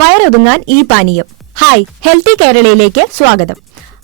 വയറൊതുങ്ങാൻ ഈ പാനീയം. Hi, healthy കേരളയിലേക്ക് സ്വാഗതം.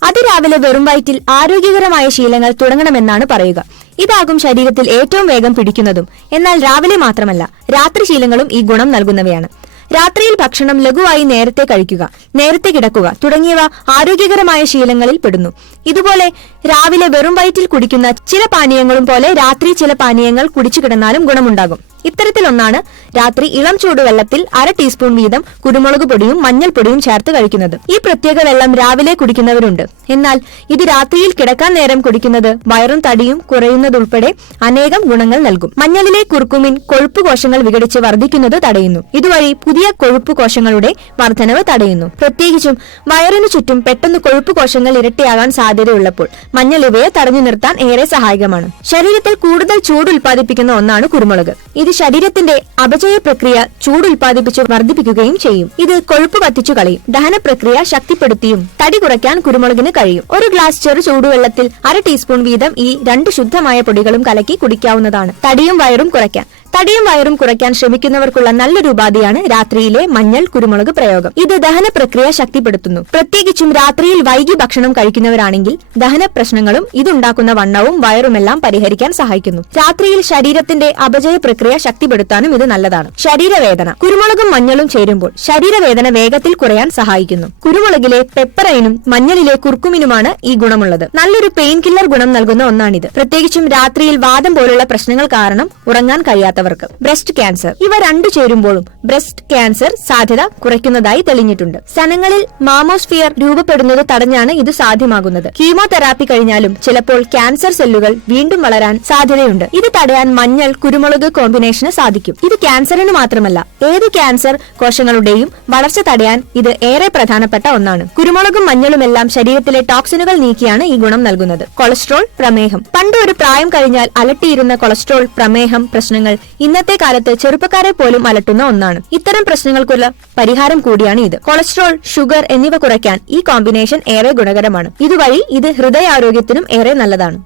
അതിരാവിലെ വെറും വയറ്റിൽ ആരോഗ്യകരമായ ശീലങ്ങൾ തുടങ്ങണമെന്നാണ് പറയുക. ഇതാകും ശരീരത്തിൽ ഏറ്റവും വേഗം പിടിക്കുന്നതും. എന്നാൽ രാവിലെ മാത്രമല്ല, രാത്രി ശീലങ്ങളും ഈ ഗുണം നൽകുന്നവയാണ്. രാത്രിയിൽ ഭക്ഷണം ലഘുവായി നേരത്തെ കഴിക്കുക, നേരത്തെ കിടക്കുക തുടങ്ങിയവ ആരോഗ്യകരമായ ശീലങ്ങളിൽ പെടുന്നു. ഇതുപോലെ രാവിലെ വെറും വയറ്റിൽ കുടിക്കുന്ന ചില പാനീയങ്ങളും പോലെ രാത്രി ചില പാനീയങ്ങൾ കുടിച്ചു കിടന്നാലും ഗുണമുണ്ടാകും. ഇത്തരത്തിലൊന്നാണ് രാത്രി ഇളം ചൂടുവെള്ളത്തിൽ 1/2 ടീസ്പൂൺ വീതം കുരുമുളക് പൊടിയും മഞ്ഞൾപ്പൊടിയും ചേർത്ത് കഴിക്കുന്നത്. ഈ പ്രത്യേക വെള്ളം രാവിലെ കുടിക്കുന്നവരുണ്ട്. എന്നാൽ ഇത് രാത്രിയിൽ കിടക്കാൻ നേരം കുടിക്കുന്നത് വയറും തടിയും കുറയുന്നതുൾപ്പെടെ അനേകം ഗുണങ്ങൾ നൽകും. മഞ്ഞളിലെ കുർക്കുമിൻ കൊഴുപ്പ് കോശങ്ങൾ വിഘടിച്ച് വർദ്ധിക്കുന്നത് തടയുന്നു. ഇതുവഴി പുതിയ കൊഴുപ്പ് കോശങ്ങളുടെ വർധനവ് തടയുന്നു. പ്രത്യേകിച്ചും വയറിനു ചുറ്റും പെട്ടെന്ന് കൊഴുപ്പ് കോശങ്ങൾ ഇരട്ടിയാകാൻ സാധ്യതയുള്ളപ്പോൾ മഞ്ഞൾ ഇവയെ തടഞ്ഞു നിർത്താൻ ഏറെ സഹായകമാണ്. ശരീരത്തിൽ കൂടുതൽ ചൂട് ഉൽപ്പാദിപ്പിക്കുന്ന ഒന്നാണ് കുരുമുളക്. ഇത് ശരീരത്തിന്റെ അപചയ പ്രക്രിയ ചൂട് ഉൽപ്പാദിപ്പിച്ച് വർദ്ധിപ്പിക്കുകയും ചെയ്യും. ഇത് കൊഴുപ്പ് കത്തിച്ചു കളയും. ദഹന പ്രക്രിയ ശക്തിപ്പെടുത്തിയും തടി കുറയ്ക്കാൻ കുരുമുളകിന് കഴിയും. ഒരു ഗ്ലാസ് ചെറു ചൂടുവെള്ളത്തിൽ 1/2 ടീസ്പൂൺ വീതം ഈ 2 ശുദ്ധമായ പൊടികളും കലക്കി കുടിക്കാവുന്നതാണ്. തടിയും വയറും കുറയ്ക്കാൻ ശ്രമിക്കുന്നവർക്കുള്ള നല്ലൊരു ഉപാധിയാണ് രാത്രിയിലെ മഞ്ഞൾ കുരുമുളക് പ്രയോഗം. ഇത് ദഹന പ്രക്രിയ ശക്തിപ്പെടുത്തുന്നു. പ്രത്യേകിച്ചും രാത്രിയിൽ വൈകി ഭക്ഷണം കഴിക്കുന്നവരാണെങ്കിൽ ദഹന പ്രശ്നങ്ങളും ഇതുണ്ടാക്കുന്ന വണ്ണവും വയറുമെല്ലാം പരിഹരിക്കാൻ സഹായിക്കുന്നു. രാത്രിയിൽ ശരീരത്തിന്റെ അപചയ പ്രക്രിയ ശക്തിപ്പെടുത്താനും ഇത് നല്ലതാണ്. ശരീരവേദന. കുരുമുളകും മഞ്ഞളും ചേരുമ്പോൾ ശരീരവേദന വേഗത്തിൽ കുറയാൻ സഹായിക്കുന്നു. കുരുമുളകിലെ പെപ്പറൈനും മഞ്ഞളിലെ കുർക്കുമിനുമാണ് ഈ ഗുണമുള്ളത്. നല്ലൊരു പെയിൻ കില്ലർ ഗുണം നൽകുന്ന ഒന്നാണിത്. പ്രത്യേകിച്ചും രാത്രിയിൽ വാദം പോലുള്ള പ്രശ്നങ്ങൾ കാരണം ഉറങ്ങാൻ കഴിയാത്തവർക്ക്. Breast cancer. ഇവ രണ്ടു ചേരുമ്പോഴും ബ്രസ്റ്റ് ക്യാൻസർ സാധ്യത കുറയ്ക്കുന്നതായി തെളിഞ്ഞിട്ടുണ്ട്. സ്തനങ്ങളിൽ മാമോസ്ഫിയർ രൂപപ്പെടുന്നത് തടഞ്ഞാണ് ഇത് സാധ്യമാകുന്നത്. കീമോതെറാപ്പി കഴിഞ്ഞാലും ചിലപ്പോൾ ക്യാൻസർ സെല്ലുകൾ വീണ്ടും വളരാൻ സാധ്യതയുണ്ട്. ഇത് തടയാൻ മഞ്ഞൾ കുരുമുളക് കോമ്പിനേഷന് സാധിക്കും. ഇത് ക്യാൻസറിന് മാത്രമല്ല, ഏത് ക്യാൻസർ കോശങ്ങളുടെയും വളർച്ച തടയാൻ ഇത് ഏറെ പ്രധാനപ്പെട്ട ഒന്നാണ്. കുരുമുളകും മഞ്ഞളുമെല്ലാം ശരീരത്തിലെ ടോക്സിനുകൾ നീക്കിയാണ് ഈ ഗുണം നൽകുന്നത്. കൊളസ്ട്രോൾ, പ്രമേഹം. പണ്ട് ഒരു പ്രായം കഴിഞ്ഞാൽ അലട്ടിയിരുന്ന കൊളസ്ട്രോൾ, പ്രമേഹം പ്രശ്നങ്ങൾ ഇന്നത്തെ കാലത്ത് ചെറുപ്പക്കാരെ പോലും അലട്ടുന്ന ഒന്നാണ്. ഇത്തരം പ്രശ്നങ്ങൾക്കുള്ള പരിഹാരം കൂടിയാണ് ഇത്. കൊളസ്ട്രോൾ, ഷുഗർ എന്നിവ കുറയ്ക്കാൻ ഈ കോമ്പിനേഷൻ ഏറെ ഗുണകരമാണ്. ഇതുവഴി ഇത് ഹൃദയാരോഗ്യത്തിനും ഏറെ നല്ലതാണ്.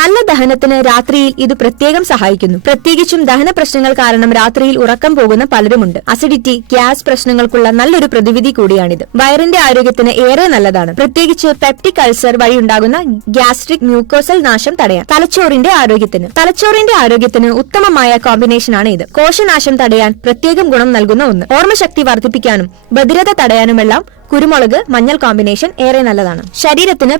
നല്ല ദഹനത്തിന് രാത്രിയിൽ ഇത് പ്രത്യേകം സഹായിക്കുന്നു. പ്രത്യേകിച്ചും ദഹന പ്രശ്നങ്ങൾ കാരണം രാത്രിയിൽ ഉറക്കം പോകുന്ന പലരുമുണ്ട്. അസിഡിറ്റി, ഗ്യാസ് പ്രശ്നങ്ങൾക്കുള്ള നല്ലൊരു പ്രതിവിധി കൂടിയാണിത്. വയറിന്റെ ആരോഗ്യത്തിന് ഏറെ നല്ലതാണ്. പ്രത്യേകിച്ച് പെപ്റ്റിക് അൾസർ വഴി ഉണ്ടാകുന്ന ഗ്യാസ്ട്രിക് മ്യൂക്കോസൽ നാശം തടയാൻ. തലച്ചോറിന്റെ ആരോഗ്യത്തിന് ഉത്തമമായ കോമ്പിനേഷനാണ് ഇത്. കോശനാശം തടയാൻ പ്രത്യേകം ഗുണം നൽകുന്ന ഒന്ന്. ഓർമ്മശക്തി വർദ്ധിപ്പിക്കാനും ബധിരത തടയാനുമെല്ലാം കുരുമുളക് മഞ്ഞൾ കോമ്പിനേഷൻ ഏറെ നല്ലതാണ്. ശരീരത്തിന്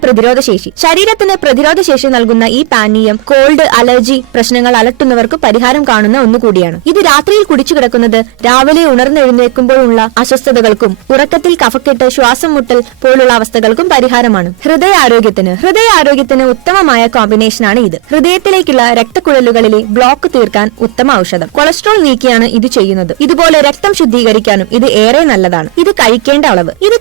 പ്രതിരോധശേഷി നൽകുന്ന ഈ പാനീയം കോൾഡ്, അലർജി പ്രശ്നങ്ങൾ അലട്ടുന്നവർക്ക് പരിഹാരം കാണുന്ന ഒന്നുകൂടിയാണ്. ഇത് രാത്രിയിൽ കുടിച്ചു കിടക്കുന്നത് രാവിലെ ഉണർന്നെഴുന്നേൽക്കുമ്പോഴുള്ള അസ്വസ്ഥതകൾക്കും ഉറക്കത്തിൽ കഫക്കെട്ട്, ശ്വാസം മുട്ടൽ പോലുള്ള അവസ്ഥകൾക്കും പരിഹാരമാണ്. ഹൃദയാരോഗ്യത്തിന് ഉത്തമമായ കോമ്പിനേഷനാണ് ഇത്. ഹൃദയത്തിലേക്കുള്ള രക്തക്കുഴലുകളിലെ ബ്ലോക്ക് തീർക്കാൻ ഉത്തമ ഔഷധം. കൊളസ്ട്രോൾ നീക്കിയാണ് ഇത് ചെയ്യുന്നത്. ഇതുപോലെ രക്തം ശുദ്ധീകരിക്കാനും ഇത് ഏറെ നല്ലതാണ്. ഇത്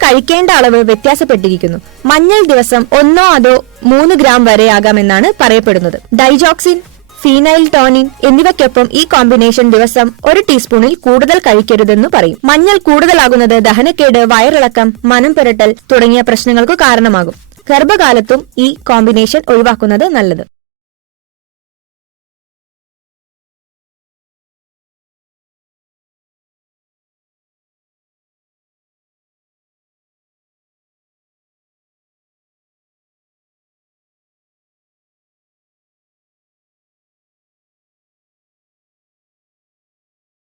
കഴിക്കേണ്ട അളവ് വ്യത്യാസപ്പെട്ടിരിക്കുന്നു. മഞ്ഞൾ ദിവസം 1 അതോ 3 ഗ്രാം വരെ ആകാമെന്നാണ് പറയപ്പെടുന്നത്. ഡൈജോക്സിൻ, ഫീനൈൽ ടോണിൻ എന്നിവയ്ക്കൊപ്പം ഈ കോമ്പിനേഷൻ ദിവസം 1 ടീസ്പൂണിൽ കൂടുതൽ കഴിക്കരുതെന്ന് പറയും. മഞ്ഞൾ കൂടുതലാകുന്നത് ദഹനക്കേട്, വയറിളക്കം, മനം പുരട്ടൽ തുടങ്ങിയ പ്രശ്നങ്ങൾക്ക് കാരണമാകും. ഗർഭകാലത്തും ഈ കോമ്പിനേഷൻ ഒഴിവാക്കുന്നത് നല്ലത്.